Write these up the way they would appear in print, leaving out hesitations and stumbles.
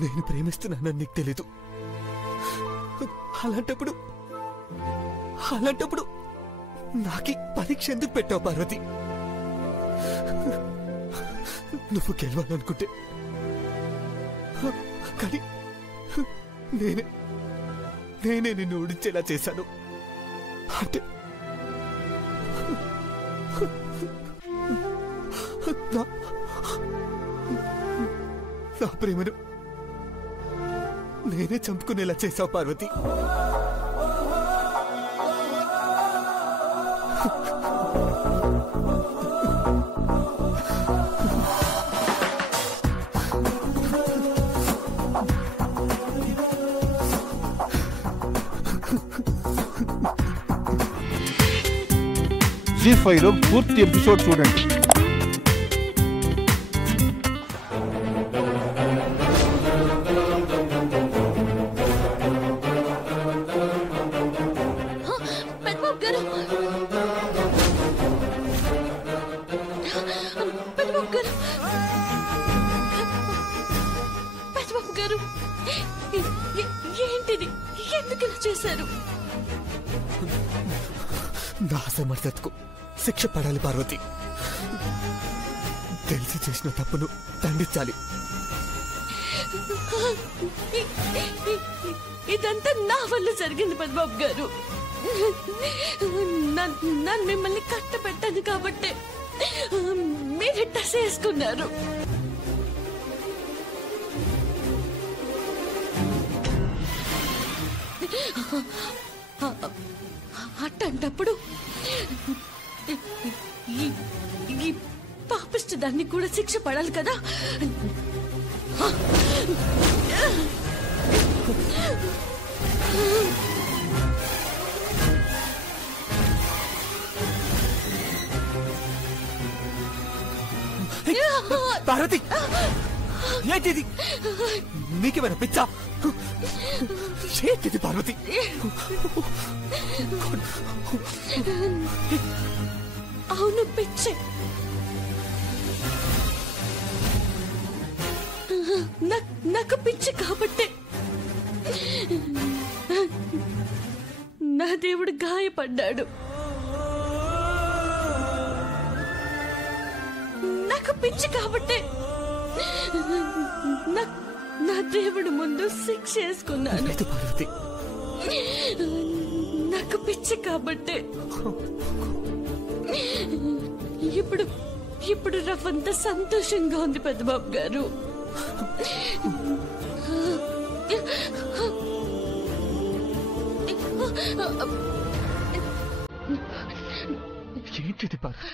నేను ప్రేమిస్తున్నానని నీకు తెలీదు. అలాంటప్పుడు నాకి పరీక్ష ఎందుకు పెట్టావు పార్వతి? నువ్వు గెలవాలనుకుంటే, కానీ నేనే నిన్ను ఓడించేలా చేశాను. అంటే నా ప్రేమను నేనే చంపుకునేలా చేశావు పార్వతి. జీ5 లో పూర్తి ఎపిసోడ్ చూడండి. ఏంటిది? ఎందుకు చేశారు? నా అసమర్థతకు శిక్ష పడాలి పార్వతి. తెలిసి చేసిన తప్పును దండించాలి. ఇదంతా నా వల్ల జరిగింది పద్మబాబు గారు. నన్ను మిమ్మల్ని కట్టపెట్టాను కాబట్టి మీరే టసేసుకున్నారు. అట్టంటప్పుడు ఈ పాపిష్టి దాన్ని కూడా శిక్ష పడాలి కదా. పార్వతి, ఏంటిది? నీకేమైనా పిచ్చా? ఏంటిది పార్వతి? అవును, పిచ్చే. నాకు పిచ్చి కాబట్టి నా దేవుడు గాయపడ్డాడు. నాకు పిచ్చి కాబట్టి నా దేవుడు ముందు శిక్ష వేసుకున్నాను. పార్వతి, నాకు పిచ్చి కాబట్టి ఇప్పుడు రవ్వంత సంతోషంగా ఉంది పెద్దబాబు గారు. ఏంటిది పార్వతి?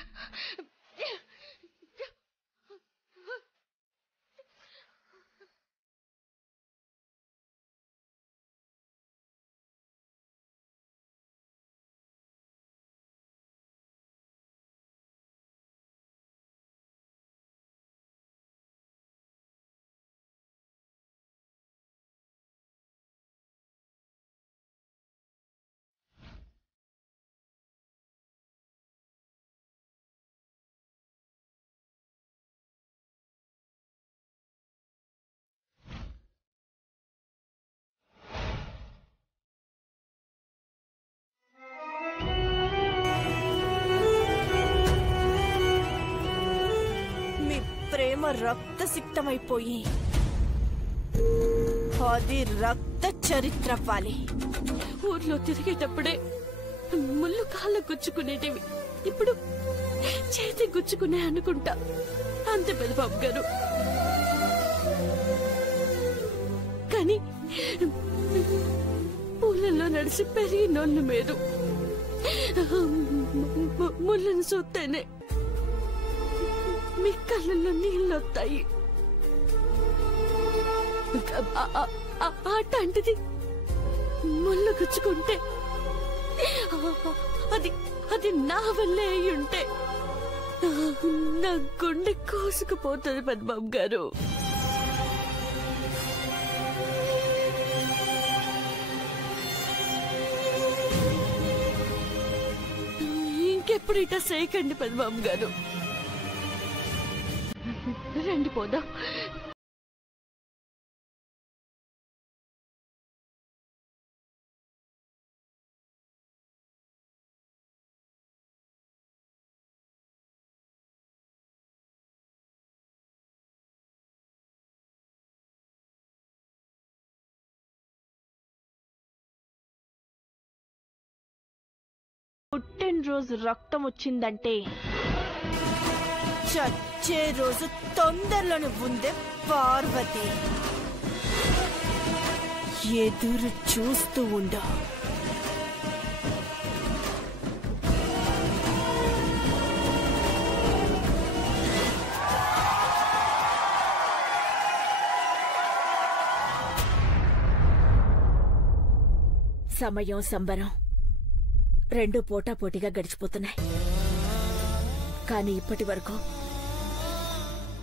ప్రేమ రక్తసిక్తమైపోయి అది రక్త చరిత్ర అవ్వాలి. ఊర్లో తిరిగేటప్పుడే ముళ్ళు కాళ్ళ గుచ్చుకునేటివి, ఇప్పుడు చేతి గుచ్చుకునే అనుకుంటా. అంతే పెద్దబాబు గారు. కానీ పూలలో నడిచి పెరిగినోళ్ళు మీరు. ముళ్ళను చూస్తేనే మీ కళ్ళల్లో నీళ్ళొస్తాయి. అట్లాంటిది ముళ్ళు గుచ్చుకుంటే అది నా వల్లే అయి ఉంటే నా గుండె కోసుకుపోతుంది పెద్దబాబు గారు. ఇంకెప్పుడు ఇట చేయకండి పెద్దబాబు గారు. రండి పోదాం. పుట్టినరోజు రక్తం వచ్చిందంటే చచ్చే రోజు తొందరలోనే ఉందే పార్వతి. ఎదురు చూస్తూ ఉండు. సమయం సంబరం రెండు పోటాపోటీగా గడిచిపోతున్నాయి. కానీ ఇప్పటి వరకు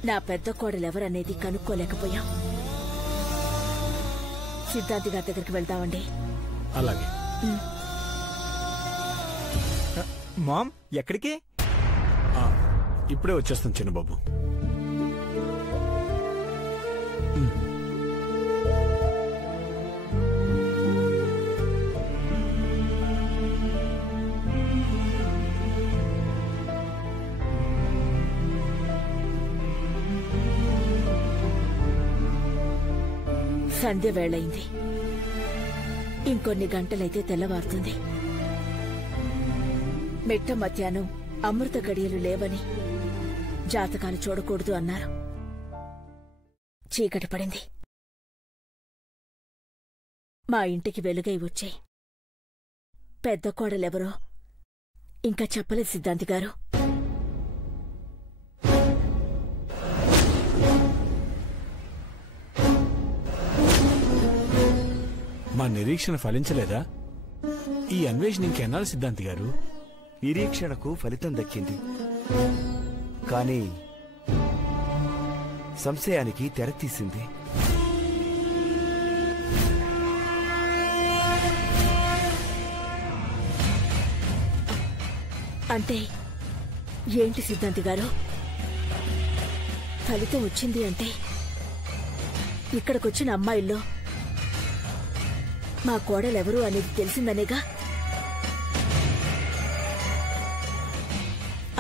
నా పెద్ద కోడలెవరనేది కనుక్కోలేకపోయాం. సిద్ధాంతి గారి దగ్గరికి వెళ్దామండి. అలాగే. మామ్ ఎక్కడికి? ఇప్పుడే వచ్చేస్తాం చిన్నబాబు. సంధ్య వేళయింది. ఇంకొన్ని గంటలైతే తెల్లవారుతుంది. మెట్ట మధ్యాహ్నం అమృత గడియలు లేవని జాతకాలు చూడకూడదు అన్నారు. చీకటి పడింది. మా ఇంటికి వెలుగై వచ్చే పెద్ద కోడలెవరో ఇంకా చెప్పలేదు సిద్ధాంతి గారు. మా నిరీక్షణ ఫలించలేదా? ఈ అన్వేషణ ఇంకెన్నాళ్ళు సిద్ధాంతి గారు? నిరీక్షణకు ఫలితం దక్కింది, కానీ సంశయానికి తెరతీసింది. అంటే ఏంటి సిద్ధాంతి గారు? ఫలితం వచ్చింది అంటే ఇక్కడికొచ్చిన అమ్మాయిల్లో మా కోడలెవరు అనేది తెలిసిందనేగా?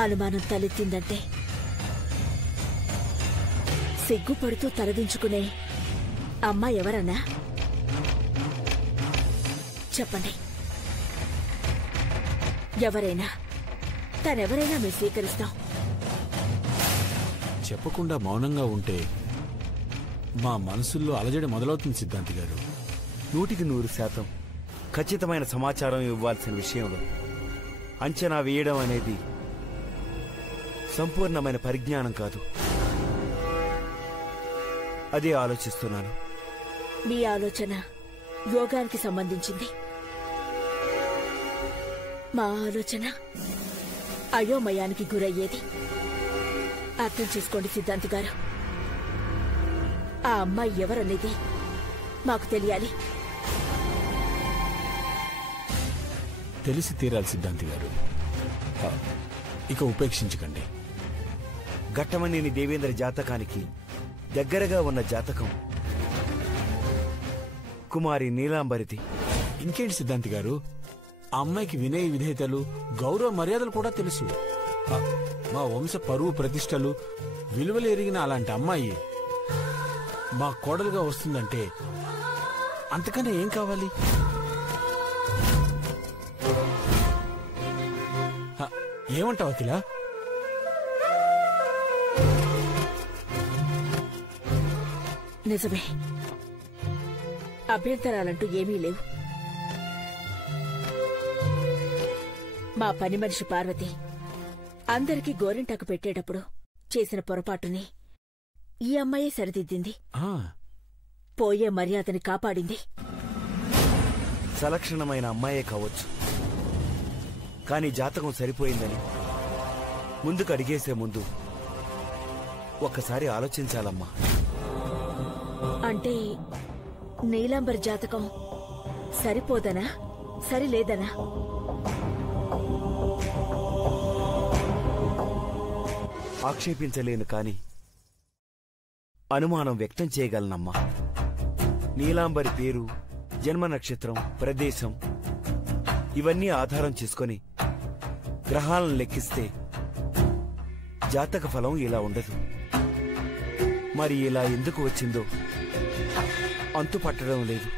అనుమానం తలెత్తిందంటే సిగ్గుపడుతూ తలదించుకునే అమ్మాయి ఎవరన్నా చెప్పండి. ఎవరైనా తనెవరైనా మేము స్వీకరిస్తాం. చెప్పకుండా మౌనంగా ఉంటే మా మనసుల్లో అలజడి మొదలవుతుంది సిద్ధాంతి గారు. 100% ఖచ్చితమైన సమాచారం ఇవ్వాల్సిన విషయంలో అంచనా వేయడం అనేది సంపూర్ణమైన పరిజ్ఞానం కాదు. అదే ఆలోచిస్తున్నాను. మీ ఆలోచన యోగానికి సంబంధించింది. మా ఆలోచన అయోమయానికి గురయ్యేది. అర్థం చేసుకోండి సిద్ధాంతి గారు. ఆ అమ్మాయి ఎవరనేది మాకు తెలియాలి. తెలిసి తీరాలి సిద్ధాంతి గారు. ఇక ఉపేక్షించకండి. ఘట్టమనేని దేవేంద్ర జాతకానికి దగ్గరగా ఉన్న జాతకం కుమారి నీలాంబరిది. ఇంకేంటి సిద్ధాంతి గారు, ఆ అమ్మాయికి వినయ విధేయతలు, గౌరవ మర్యాదలు కూడా తెలుసు. మా వంశ పరువు ప్రతిష్టలు విలువలు ఎరిగిన అలాంటి అమ్మాయి మా కోడలుగా వస్తుందంటే అంతకన్నా ఏం కావాలి? ఏమంటావు అఖిల? నిజమే, అభ్యంతరాలంటూ ఏమీ లేవు. మా పని మనిషి పార్వతి అందరికీ గోరింటాకు పెట్టేటప్పుడు చేసిన పొరపాటుని ఈ అమ్మాయే సరిదిద్దింది. పోయే మర్యాదని కాపాడింది. సలక్షణమైన అమ్మాయే కావచ్చు, కానీ జాతకం సరిపోయిందని ముందుకు అడిగేసే ముందు ఒక్కసారి ఆలోచించాలమ్మా. అంటే నీలాంబర్ జాతకం సరిపోదనా, సరిలేదనా? ఆక్షేపించలేను, కాని అనుమానం వ్యక్తం చేయగలనమ్మా. నీలాంబరి పేరు, జన్మ నక్షత్రం, ప్రదేశం ఇవన్నీ ఆధారం చేసుకొని గ్రహాలను లెక్కిస్తే జాతక ఫలం ఇలా ఉండదు. మరి ఇలా ఎందుకు వచ్చిందో అంతు పట్టడం లేదు.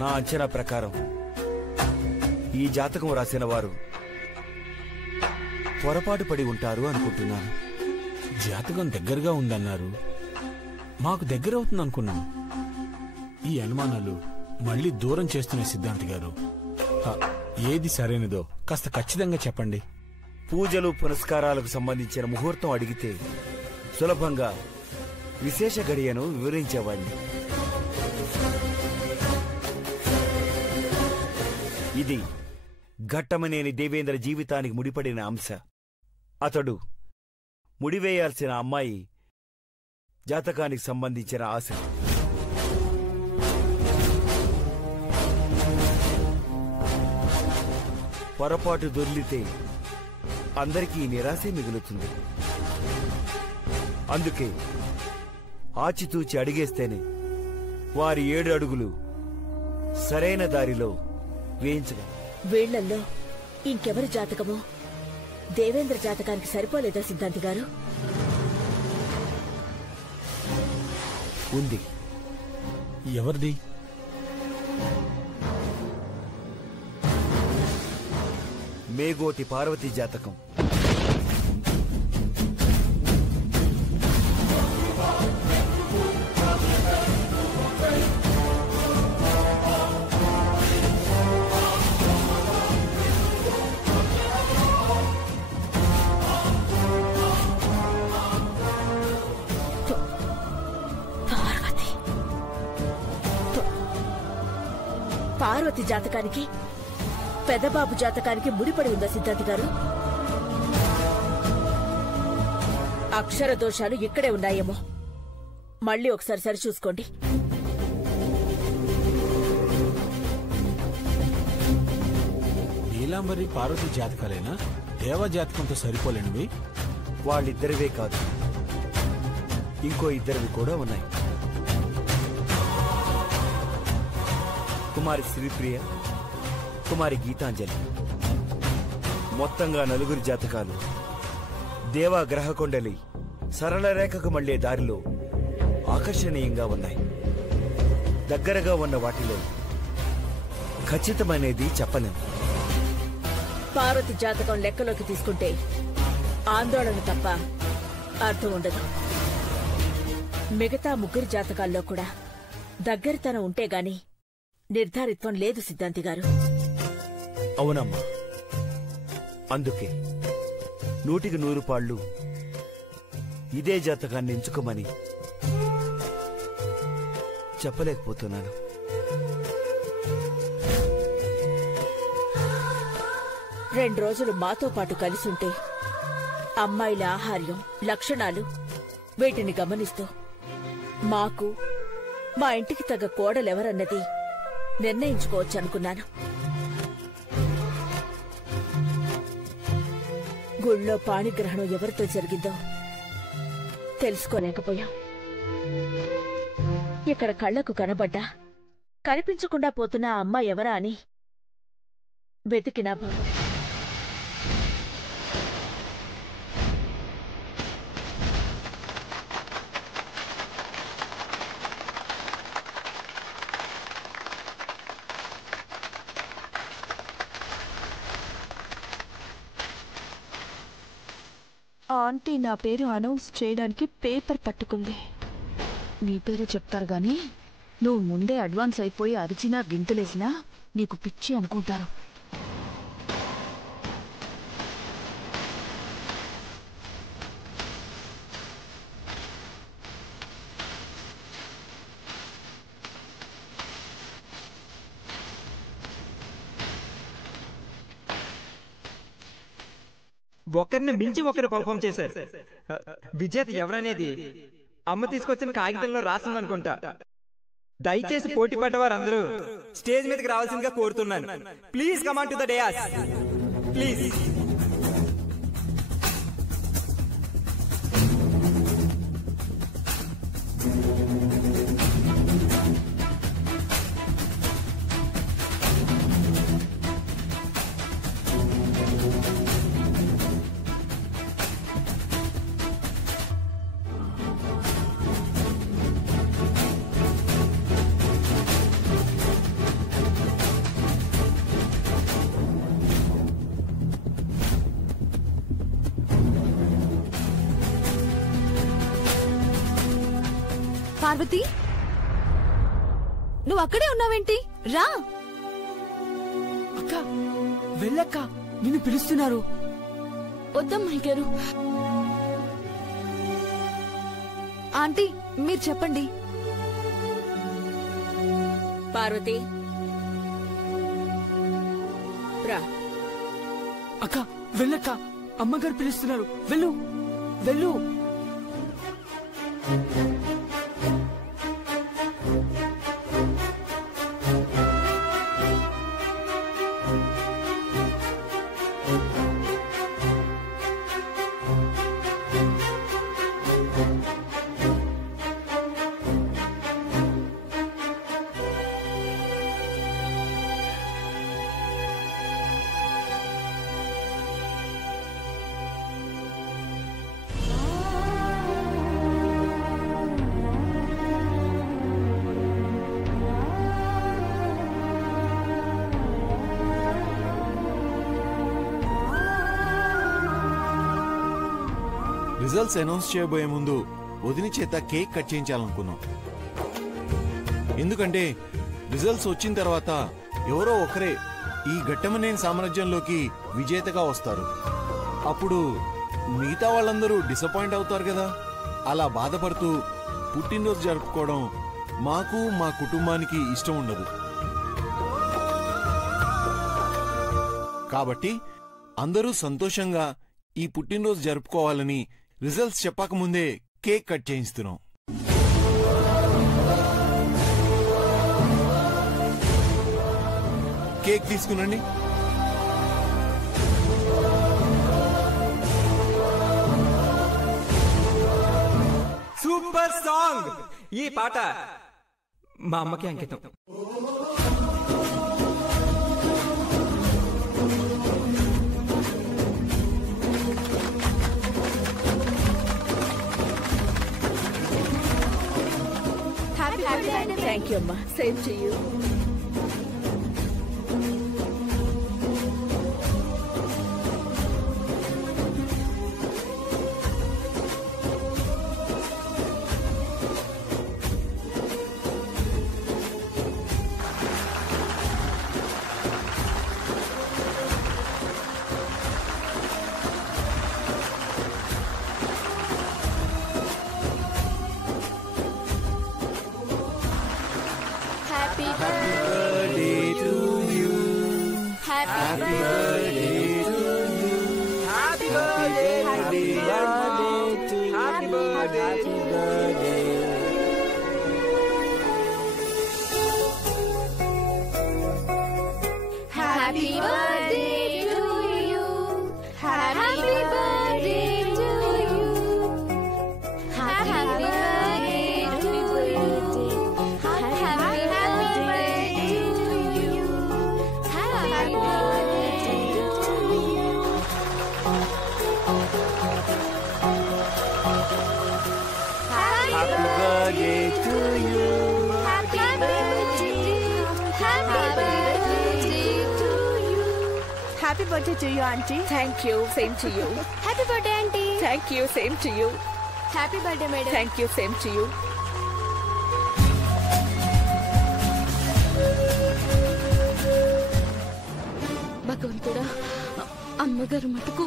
నా అంచనా ప్రకారం ఈ జాతకం రాసిన వారు పొరపాటు పడి ఉంటారు అనుకుంటున్నాను. జాతకం దగ్గరగా ఉందన్నారు, మాకు దగ్గర అవుతుంది అనుకున్నాం. ఈ అనుమానాలు మళ్ళీ దూరం చేస్తున్న సిద్ధాంతి గారు. ఏది సరైనదో కాస్త ఖచ్చితంగా చెప్పండి. పూజలు పునస్కారాలకు సంబంధించిన ముహూర్తం అడిగితే సులభంగా విశేష గడియను వివరించేవాడిని. ఇది ఘట్టమనేని దేవేంద్ర జీవితానికి ముడిపడిన అంశ. అతడు ముడివేయాల్సిన అమ్మాయి జాతకానికి సంబంధించిన ఆశ. పొరపాటు దొర్లితే అందరికీ నిరాశే మిగులుతుంది. అందుకే ఆచితూచి అడిగేస్తేనే వారి 7 అడుగులు సరైన దారిలో వేయించగలరు. వీళ్లల్లో ఇంకెవరి జాతకమో దేవేంద్ర జాతకానికి సరిపోలేదా సిద్ధాంతి గారు? ఉంది. ఎవరిది? మేగోటి పార్వతీ జాతకం. పార్వతి జాతకానికి పెదబాబు జాతకానికి ముడిపడి ఉందా సిద్ధాంతి గారు? అక్షర దోషాలు ఇక్కడే ఉన్నాయేమో. మళ్ళీ ఒకసారి సరిచూసుకోండి. నీలాంబరి పార్వతి జాతకాలేనా దేవా జాతకంతో సరిపోలేనివి? వాళ్ళిద్దరివే కాదు, ఇంకో ఇద్దరివి కూడా ఉన్నాయి. కుమారి శ్రీప్రియ, కుమారి గీతాంజలి. మొత్తంగా 4 జాతకాలు దేవా గ్రహకొండలి సరళ రేఖకు మళ్లే దారిలో ఆకర్షణీయంగా ఉన్నాయి. దగ్గరగా ఉన్న వాటిలో ఖచ్చితమనేది చెప్పలేం. పార్వతి జాతకం లెక్కలోకి తీసుకుంటే ఆందోళన తప్ప అర్థం ఉండదు. మిగతా 3 జాతకాల్లో కూడా దగ్గరితనం ఉంటే గాని నిర్ధారిత్వం లేదు సిద్ధాంతి గారు. అవునమ్మా, అందుకే 100కి 100 పాళ్ళు ఇదే జాతకాన్ని ఎంచుకోమని చెప్పలేకపోతున్నాను. రెండు రోజులు మాతో పాటు కలిసుంటే అమ్మాయిల ఆహార్యం, లక్షణాలు వీటిని గమనిస్తూ మాకు మా ఇంటికి తగ్గ కోడలెవరన్నది నిర్ణయించుకోవచ్చనుకున్నాను. గుళ్ళో పాణిగ్రహణం ఎవరితో జరిగిందో తెలుసుకోలేకపోయాం. ఇక్కడ కళ్లకు కనబడ్డా కనిపించకుండా పోతున్న ఆ అమ్మాయి ఎవరా అని వెతికినా బాబు. ఆంటీ నా పేరు అనౌన్స్ చేయడానికి పేపర్ పట్టుకుంది. నీ పేరు చెప్తారు గాని నువ్వు ముందే అడ్వాన్స్ అయిపోయి అరిచినా గింతలేసినా నీకు పిచ్చి అనుకుంటారు. ఒకరిని మించి ఒకరు పర్ఫామ్ చేశారు. విజేత ఎవరనేది అమ్మ తీసుకొచ్చిన కాగితంలో రాసిందనుకుంటా. దయచేసి పోటీ పడ్డవారందరూ స్టేజ్ మీదకి రావాల్సిందిగా కోరుతున్నాను. Please come on to the dais please. Parvati, నువ్వు అక్కడే ఉన్నావేంటి? రా. అక్క వెళ్ళక్క, నిన్ను పిలుస్తున్నారు. వద్దమ్మాయి గారు. ఆంటీ మీరు చెప్పండి. పార్వతి రా. అక్క వెళ్ళక్క, అమ్మగారు పిలుస్తున్నారు. వెళ్ళు వెళ్ళు. రిజల్ట్స్ అనౌన్స్ చేయబోయే ముందు వదిన చేత కేక్ కట్ చేయించాలనుకున్నాం. ఎందుకంటే రిజల్ట్స్ వచ్చిన తర్వాత ఎవరో ఒకరే ఈ ఘట్టమనేని సామ్రాజ్యంలోకి విజేతగా వస్తారు. అప్పుడు మిగతా వాళ్ళందరూ డిసప్పాయింట్ అవుతారు కదా. అలా బాధపడుతూ పుట్టినరోజు జరుపుకోవడం మాకు మా కుటుంబానికి ఇష్టం ఉండదు. కాబట్టి అందరూ సంతోషంగా ఈ పుట్టినరోజు జరుపుకోవాలని రిజల్ట్స్ చెప్పకముందే కేక్ కట్ చేయిస్తున్నాం. కేక్ తీసుకునండి. Super song. ఈ పాట మా అమ్మకి అంకితం. థ్యాంక్ యూ అమ్మా. Same to you. Happy birthday to you, auntie. Thank you. Same to you. Happy birthday, auntie. Thank you. Same to you. Happy birthday, madam. Thank you. Same to you. భగవంతుడా, అమ్మగారు మటుకు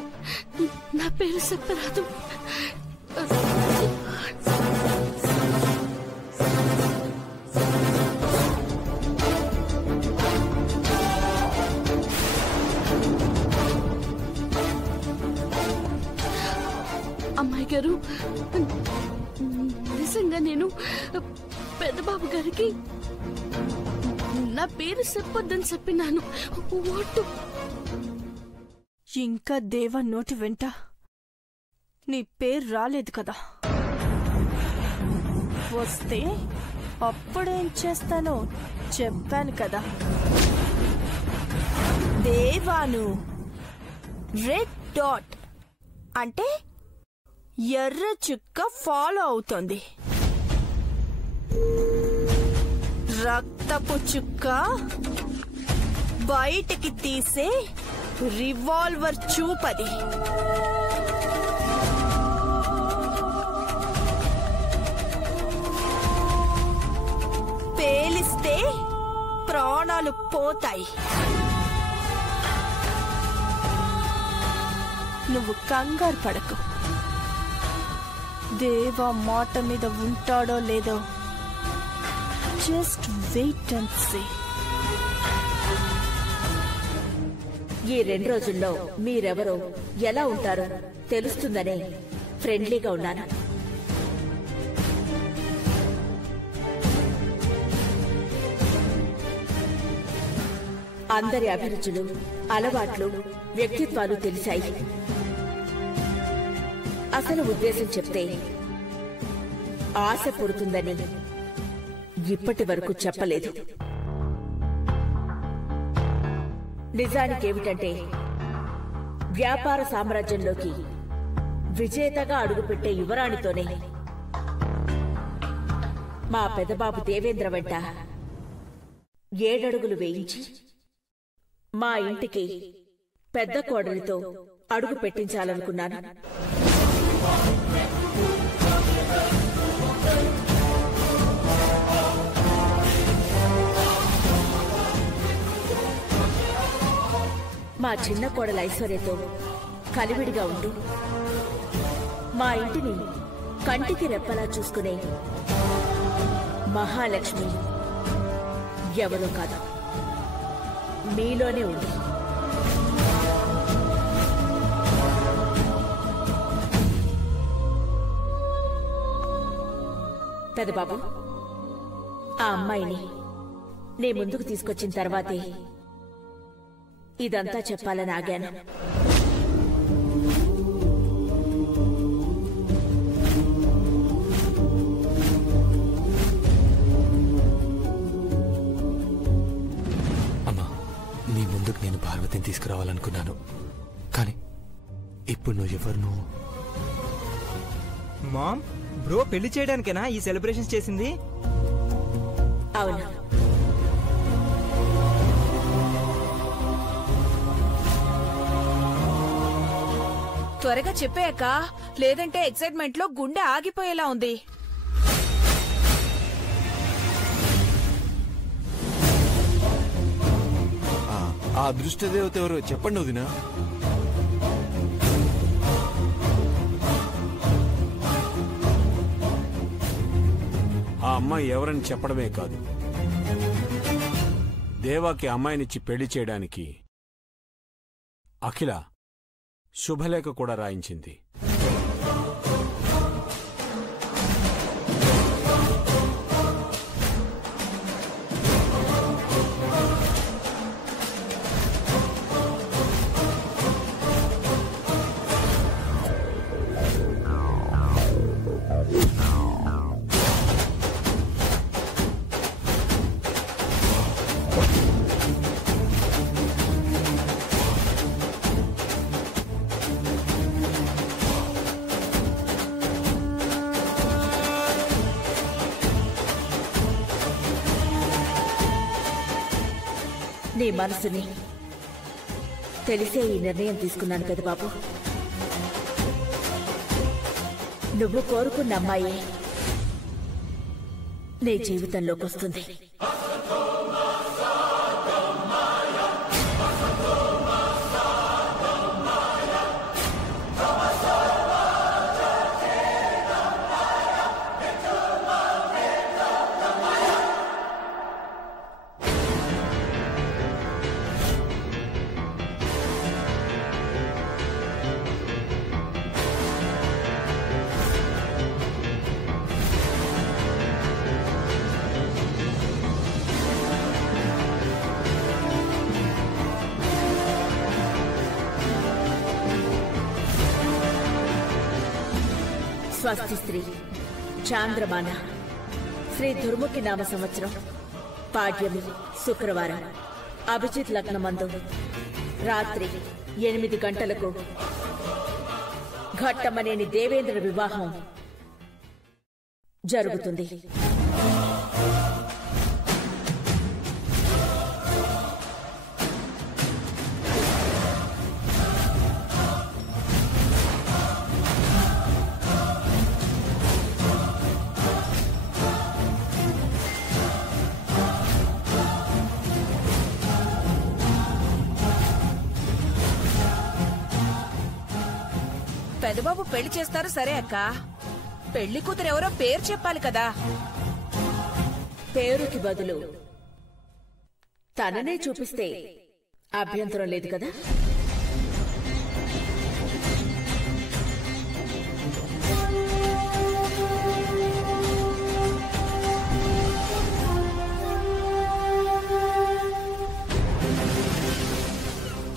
నా పేరు చెప్పరాదు. అమ్మాయి గారు, నిజంగా నేను పెద్దబాబు గారికి నా పేరు చెప్పొద్దని చెప్పినాను. ఓటు ఇంకా దేవ నోటి వెంట నీ పేరు రాలేదు కదా. వస్తే అప్పుడేం చేస్తానో చెప్పాను కదా. దేవాను రెడ్ డాట్ అంటే ఎర్ర చుక్క ఫాలో అవుతోంది. రక్తపు చుక్క బయటికి తీసే రివాల్వర్ చూపది. కష్టాలు పోతాయి. నువ్వు కంగారు పడకు. దేవా మాట మీద ఉంటాడో లేదో జస్ట్ వెయిట్ అండ్ సీ. ఈ 2 రోజుల్లో మీరెవరో ఎలా ఉంటారో తెలుస్తుందనే ఫ్రెండ్లీగా ఉన్నాను. అందరి అభిరుచులు, అలవాట్లు, వ్యక్తిత్వాలు తెలిసాయి. అసలు ఉద్దేశం చెప్తే ఆశ పుడుతుందని ఇప్పటి వరకు చెప్పలేదు. నిజానికేమిటంటే వ్యాపార సామ్రాజ్యంలోకి విజేతగా అడుగుపెట్టే యువరాణితోనే మా పెదబాబు దేవేంద్ర వెంట 7 అడుగులు వేయించి మా ఇంటికి పెద్ద కోడలితో అడుగు పెట్టించాలనుకున్నాను. మా చిన్న కోడల ఐశ్వర్యతో కలివిడిగా ఉంటూ మా ఇంటిని కంటికి రెప్పలా చూసుకునే మహాలక్ష్మి ఎవరో కాదు, మీలోనే ఉంది. పెదబాబు, ఆ అమ్మాయిని నీ ముందుకు తీసుకొచ్చిన తర్వాతే ఇదంతా చెప్పాలని ఆగాను. అమ్మా, నీ ముందుకు నేను పార్వతిని తీసుకురావాలనుకున్నాను, కానీ ఇప్పుడు నువ్వు ఎవరు? మామ్, బ్రో పెళ్లి చేయడానికేనా ఈ సెలబ్రేషన్స్ చేసింది? అవును. త్వరగా చెప్పాక, లేదంటే ఎక్సైట్మెంట్ లో గుండె ఆగిపోయేలా ఉంది. ఆ అదృష్టదేవత ఎవరు చెప్పండి వదినా. ఆ అమ్మాయి ఎవరని చెప్పడమే కాదు, దేవాకి అమ్మాయినిచ్చి పెళ్లి చేయడానికి అఖిల శుభలేఖ కూడా రాయించింది. నీ మనసుని తెలిసే ఈ నిర్ణయం తీసుకున్నాను పెదబాబు. నువ్వు కోరుకున్న అమ్మాయి నీ జీవితంలోకి వస్తుంది. స్వస్తి స్త్రీ చాంద్రమాన శ్రీ దుర్ముఖి నామ సంవత్సరం పాడ్యమి శుక్రవారం అభిజిత్ లగ్నమందు రాత్రి 8 గంటలకు ఘట్టమనేని దేవేంద్ర వివాహం జరుగుతుంది. పెద్దబాబు పెళ్లి చేస్తారు సరే అక్క, పెళ్లి కూతురు ఎవరో పేరు చెప్పాలి కదా. పేరుకి బదులు తననే చూపిస్తే అభ్యంతరం లేదు కదా?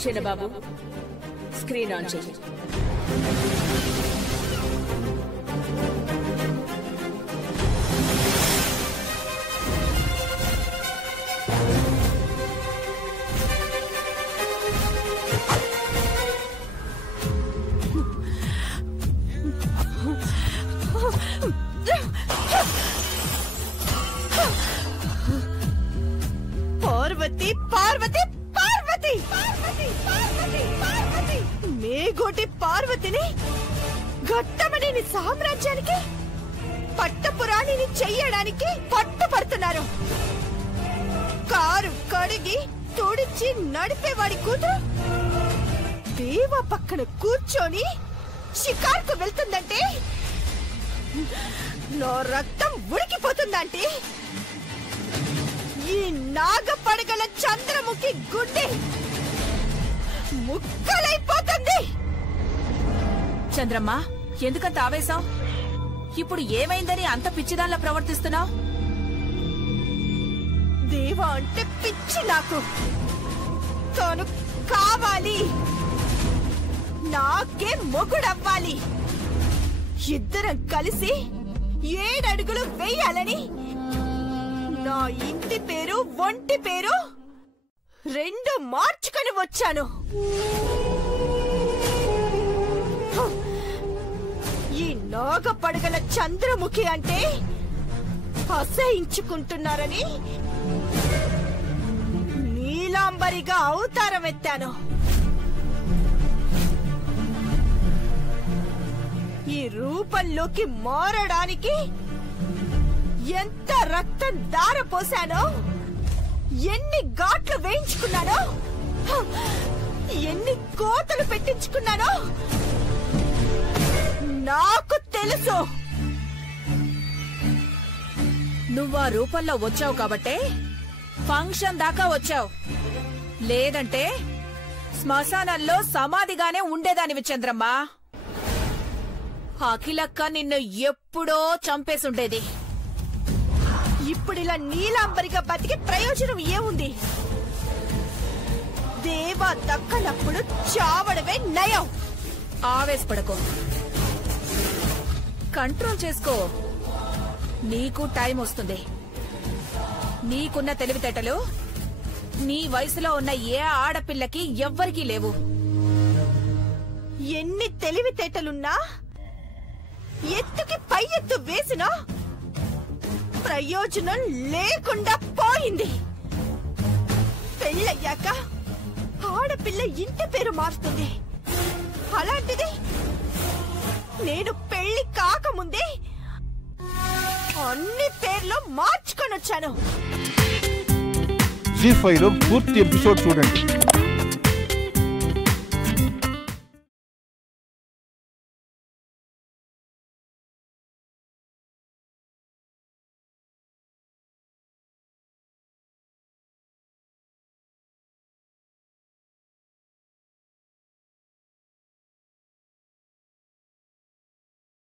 చిన్నబాబు, స్క్రీన్ ఆన్ చేయి. పార్వతి పార్వతి పార్వతి పార్వతి పార్వతి పార్వతి మేగోటి పార్వతిని ఘట్టమనేని సామ్రాజ్యానికి పట్టపురాణిని చెయ్యడానికి పట్టుపడుతున్నారు. కారు కడిగి తుడిచి నడిపేవాడి కూతురు దేవ పక్కన కూర్చొని షికార్కు వెళ్తుందంటే నా రక్తం ఉడికిపోతుందంటే ఈ నాగపడగల చంద్రముఖి గుండె ముక్కలైపోతుంది. చంద్రమ్మ, ఎందుకంత ఆవేశం? ఇప్పుడు ఏమైందని అంత పిచ్చిదాన్లా ప్రవర్తిస్తున్నావు? దేవా అంటే పిచ్చి నాకు. తాను కావాలి, నాకే మొగుడవ్వాలి. ఇద్దరం కలిసి 7 అడుగులు వేయాలని నా ఇంటి పేరు ఒంటి పేరు 2 మార్చుకొని వచ్చాను. ఈ నాగపడగల చంద్రముఖి అంటే అసహించుకుంటున్నారని నీలాంబరిగా అవతారం ఎత్తాను. ఈ రూపంలోకి మారడానికి ఎంత రక్తం దారపోసానో, ఎన్ని ఘాట్లు వేయించుకున్నానో, ఎన్ని కోతలు పెట్టించుకున్నానో నాకు తెలుసు. నువ్వా రూపంలో వచ్చావు కాబట్టే ఫంక్షన్ దాకా వచ్చావు. లేదంటే శ్మశానంలో సమాధిగానే ఉండేదానివి చంద్రమ్మ. అఖిలక్క నిన్ను ఎప్పుడో చంపేసుండేది. ఇప్పుడిలా నీలాంబరిగా బతికి ప్రయోజనం ఏముంది? దేవా దక్కనప్పుడు చావడమే నయం. ఆవేశపడకో, కంట్రోల్ చేసుకో. నీకు టైం వస్తుంది. నీకున్న తెలివితేటలు నీ వయసులో ఉన్న ఏ ఆడపిల్లకి ఎవ్వరికీ లేవు. ఎన్ని తెలివితేటలున్నా, ఎత్తుకి పై ఎత్తు వేసినా ప్రయోజనం లేకుండా పోయింది. పెళ్ళయ్యాక ఆడపిల్ల ఇంటి పేరు మారుతుంది. అలాంటిది నేను పెళ్లి కాకముందే అన్ని పేర్లు మార్చుకొని వచ్చాను. జీ5లో పూర్తి ఎపిసోడ్ చూడండి.